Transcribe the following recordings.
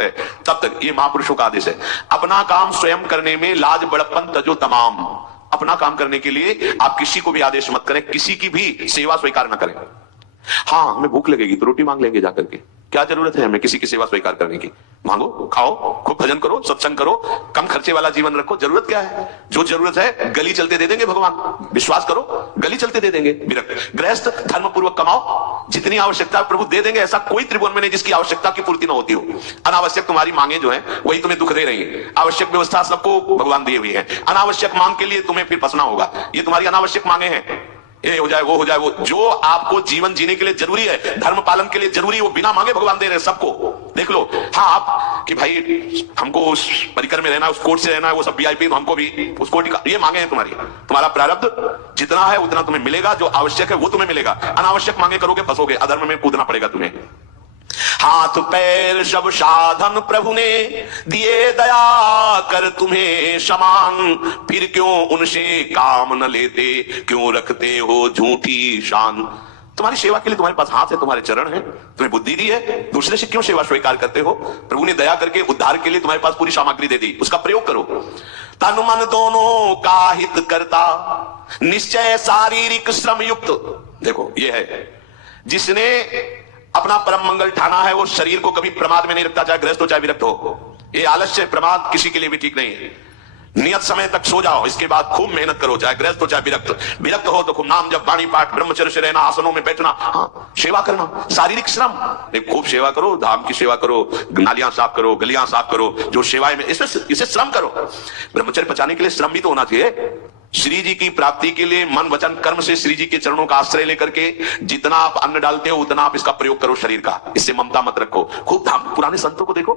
है तब तक। ये महापुरुषों का आदेश है। अपना काम स्वयं करने में लाज बड़प्पन तजो तमाम। अपना काम करने के लिए आप किसी को भी आदेश मत करें, किसी की भी सेवा स्वीकार न करें। हाँ, हमें भूख लगेगी तो रोटी मांग लेंगे जाकर के, क्या जरूरत है हमें किसी की सेवा स्वीकार करने की। मांगो, खाओ, खूब भजन करो, सत्संग करो, कम खर्चे वाला जीवन रखो। जरूरत क्या है? जो जरूरत है गली चलते दे देंगे भगवान, विश्वास करो, गली चलते दे देंगे। विरक्त गृहस्थ धर्म पूर्वक कमाओ, जितनी आवश्यकता प्रभु दे देंगे। ऐसा कोई त्रिभुवन में नहीं जिसकी आवश्यकता की पूर्ति न होती हो। अनावश्यक तुम्हारी मांगे जो है वही तुम्हें दुख दे रही है। आवश्यक व्यवस्था सबको भगवान दिए हुई है, अनावश्यक मांग के लिए तुम्हें फिर फंसना होगा। ये तुम्हारी अनावश्यक मांगे हैं, ये हो जाए वो हो जाए, वो जो आपको जीवन जीने के लिए जरूरी है, धर्म पालन के लिए जरूरी है, वो बिना मांगे भगवान दे रहे हैं सबको। देख लो। हाँ, आप कि भाई हमको उस परिकर में रहना है, उस कोर्ट से रहना है, वो सब वीआईपी, तो हमको भी उस कोर्ट का, ये मांगे हैं तुम्हारी। तुम्हारा प्रारब्ध जितना है उतना तुम्हें मिलेगा, जो आवश्यक है वो तुम्हें मिलेगा। अनावश्यक मांगे करोगे फंसोगे, अधर्म में कूदना पड़ेगा तुम्हें। हाथ पैर सब साधन प्रभु ने दिए, दया कर तुम्हें समान, फिर क्यों उनसे काम न लेते, क्यों रखते हो झूठी शान। तुम्हारी सेवा के लिए तुम्हारे पास हाथ है, तुम्हारे चरण है, तुम्हें बुद्धि दी है, दूसरे से क्यों सेवा स्वीकार करते हो? प्रभु ने दया करके उद्धार के लिए तुम्हारे पास पूरी सामग्री दे दी, उसका प्रयोग करो। तन मन दोनों का हित करता, निश्चय शारीरिक श्रम युक्त। देखो ये है, जिसने अपना परम मंगल ठाना है वो शरीर को कभी प्रमाद में नहीं रखता, चाहे गृहस्थ हो चाहे विरक्त हो। ये आलस्य प्रमाद किसी के लिए भी ठीक नहीं है। नियत समय तक सो जाओ, इसके बाद खूब मेहनत करो, चाहे गृहस्थ हो चाहे विरक्त। विरक्त हो तो खूब नाम जप, वाणी पाठ, ब्रह्मचर्य से रहना, आसनों में बैठना, हाँ सेवा करना, शारीरिक श्रम, खूब सेवा करो, धाम की सेवा करो, नालियां साफ करो, गलियां साफ करो, जो सेवाएं में इसे श्रम करो। ब्रह्मचर्य बचाने के लिए श्रम भी तो होना चाहिए। श्री जी की प्राप्ति के लिए मन वचन कर्म से श्री जी के चरणों का आश्रय लेकर के जितना आप अन्न डालते हो उतना आप इसका प्रयोग करो शरीर का। इससे ममता मत रखो। खूब धाम, पुराने संतों को देखो,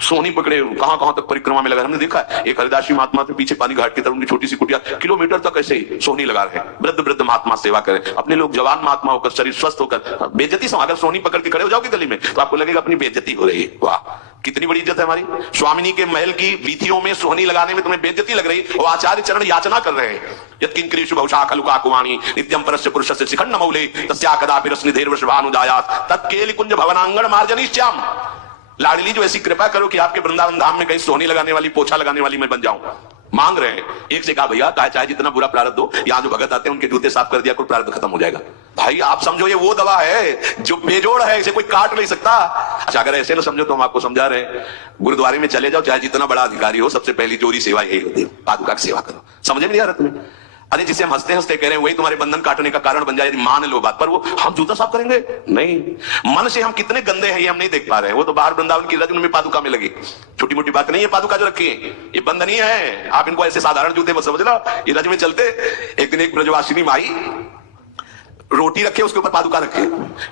सोनी पकड़े कहां कहां तक परिक्रमा में लगा। हमने देखा है एक हरिदासी महात्मा के पीछे पानी घाट की तरफ उनकी छोटी सी कुटिया, किलोमीटर तक ऐसे ही सोनी लगा रहे हैं। वृद्ध वृद्ध महात्मा सेवा करें। अपने लोग जवान महात्मा होकर, शरीर स्वस्थ होकर, बेइज्जती से अगर सोनी पकड़ के खड़े हो जाओगे गली में तो आपको लगेगा अपनी बेइज्जती हो रही है। वाह, कितनी बड़ी इज्जत है हमारी। स्वामिनी के महल की वीथियों में सोहनी लगाने में तुम्हें बेइज्जति लग रही, और आचार्य चरण याचना कर रहे हैं। यत्किंकरीषु बहुशा खलु काकुवाणी नित्यं परस्य पुरुषस्य शिखंड मौले तस्या कदापि रश्मिधैर्वशभानुजायात् तत्केलि कुंज भवनांगण मार्जनीश्याम। लाडली जो ऐसी कृपा करो कि आपके वृंदावन धाम में कहीं सोहनी लगाने वाली, पोछा लगाने वाली मैं बन जाऊं। मांग रहे हैं। एक से कहा भैया चाहे जितना बुरा प्रारब्ध हो, यहाँ जो भगत आते हैं उनके जूते साफ कर दिया, कोई प्रारब्ध खत्म हो जाएगा। भाई आप समझो ये वो दवा है जो बेजोड़ है, इसे कोई काट नहीं सकता। अच्छा अगर ऐसे ना समझो तो हम आपको समझा रहे हैं। गुरुद्वारे में चले जाओ, चाहे जितना बड़ा अधिकारी हो, सबसे पहली जोरी सेवा यही होती है, पादुका की सेवा करो। समझे नहीं आ रहा तुम्हें? अरे जिसे हम हंसते हंसते कह रहे हैं वही तुम्हारे बंधन काटने का कारण बन जाए। यदि मान लो बात, पर वो हम जूता साफ करेंगे नहीं। मन से हम कितने गंदे हैं ये हम नहीं देख पा रहे हैं। वो तो बाहर वृंदावन की रज में पादुका में लगी, छोटी मोटी बात नहीं है। पादुका जो रखी है ये बंधन ही है। आप इनको ऐसे साधारण जूते मत समझना। ये रज में चलते, एक दिन एक ब्रजवासिनी माई रोटी रखे, उसके ऊपर पादुका रखे,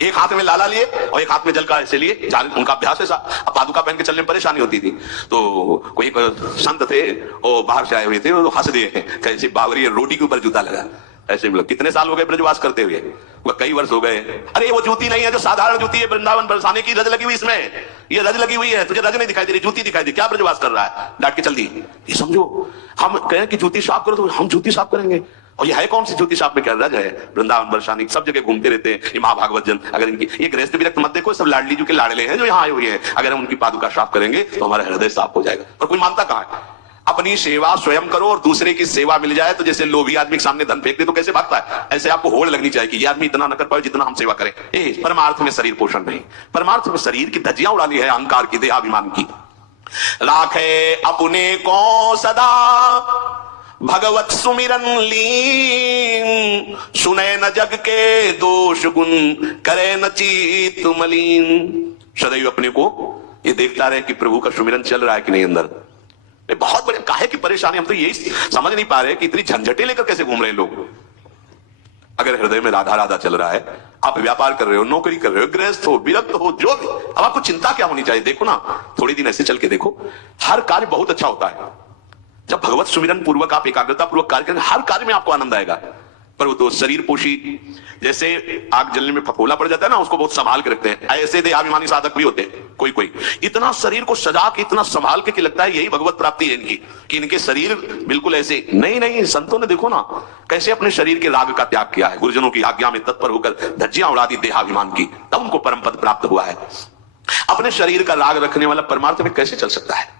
एक हाथ में लाला लिए और एक हाथ में जल का ऐसे लिए। उनका अभ्यास है, पादुका पहन के चलने में परेशानी होती थी। तो कोई एक संत थे, वो बाहर से आए हुए थे, वो हंस दिए कैसे बावरी रोटी के ऊपर जूता लगा। ऐसे मतलब कितने साल हो गए ब्रजवास करते हुए? कई वर्ष हो गए। अरे वो जूती नहीं है जो साधारण जूती है, वृंदावन बरसाने की रज लगी हुई इसमें। ये रज लगी हुई है, तुझे रज नहीं दिखाई दे रही, जूती दिखाई दे। क्या ब्रजवास कर रहा है? डांट के चल दी। ये समझो, हम कहें कि जूती साफ करो तो हम जूती साफ करेंगे, और ये है कौन सी जूती साफ में? क्या रज है? वृंदावन बरसानी सब जगह घूमते रहते हैं ये महाभागवत जन। अगर इनकी ये गृहस्थ विरक्त मत देखो, सब लाडली जी के लाडले हैं जो यहाँ आए हुए हैं। अगर हम उनकी पादुका साफ करेंगे तो हमारा हृदय साफ हो जाएगा। पर कोई मानता कहाँ है? अपनी सेवा स्वयं करो, और दूसरे की सेवा मिल जाए तो जैसे लोभी आदमी के सामने धन फेंक दे तो कैसे भागता है, ऐसे आपको होड़ लगनी चाहिए कि ये आदमी इतना न कर पाए जितना हम सेवा करें। परमार्थ में शरीर पोषण नहीं, परमार्थ में शरीर की धज्जियां उड़ानी है, अहंकार की, देहाभिमान की। राखे अपने को सदा भगवत सुमिरन लीन, सुने न जग के दोष गुण, करे न चित मलिन। सदैव अपने को ये देखता रहे कि प्रभु का सुमिरन चल रहा है कि नहीं अंदर। बहुत बड़े काहे की परेशानी, हम तो यही समझ नहीं पा रहे कि इतनी झंझटें लेकर कैसे घूम रहे लोग। अगर हृदय में राधा राधा चल रहा है, आप व्यापार कर रहे हो, नौकरी कर रहे हो, गृहस्थ हो, विरक्त हो, जो भी, अब आपको चिंता क्या होनी चाहिए? देखो ना, थोड़ी दिन ऐसे चल के देखो, हर कार्य बहुत अच्छा होता है जब भगवत सुमिरन पूर्वक आप एकाग्रता पूर्वक कार्य करेंगे। हर कार्य में आपको आनंद आएगा। पर वो तो शरीर पोशी, जैसे आग जलने में फफोला पड़ जाता है ना, उसको बहुत संभाल के रखते हैं। ऐसे देहाभिमानी साधक भी होते हैं कोई कोई, इतना शरीर को सजा के, इतना संभाल के कि लगता है यही भगवत प्राप्ति है इनकी, कि इनके शरीर बिल्कुल ऐसे नहीं। नहीं, संतों ने देखो ना कैसे अपने शरीर के राग का त्याग किया है, गुरुजनों की आज्ञा में तत्पर होकर धज्जियां उड़ा दी देहाभिमान की, तब उनको परम पद प्राप्त हुआ है। अपने शरीर का राग रखने वाला परमार्थ में कैसे चल सकता है?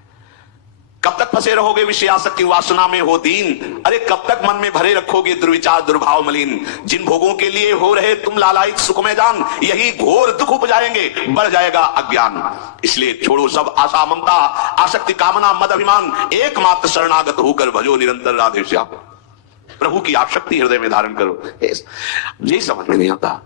कब तक फंसे रहोगे विषयासक्ति वासना में हो दीन? अरे कब तक मन में भरे रखोगे दुर्विचार दुर्भाव मलिन? जिन भोगों के लिए हो रहे तुम लालायित सुख में जान, यही घोर दुख उपजाएंगे, बढ़ जाएगा अज्ञान। इसलिए छोड़ो सब आशा ममता आसक्ति कामना मद अभिमान, एकमात्र शरणागत होकर भजो निरंतर राधे श्याम। प्रभु की आसक्ति हृदय में धारण करो। यही समझ में नहीं आता।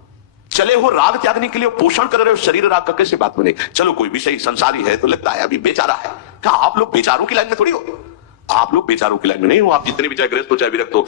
चले हो राग त्यागने के लिए, पोषण कर रहे हो शरीर राग का, कैसे बात बने? चलो कोई विषय संसारी है तो लगता है अभी बेचारा है। क्या आप लोग बेचारों की लाइन में थोड़ी हो? आप लोग बेचारों की लाइन में नहीं हो। आप जितने भी चाहे ग्रस्त हो चाहे विरक्त हो,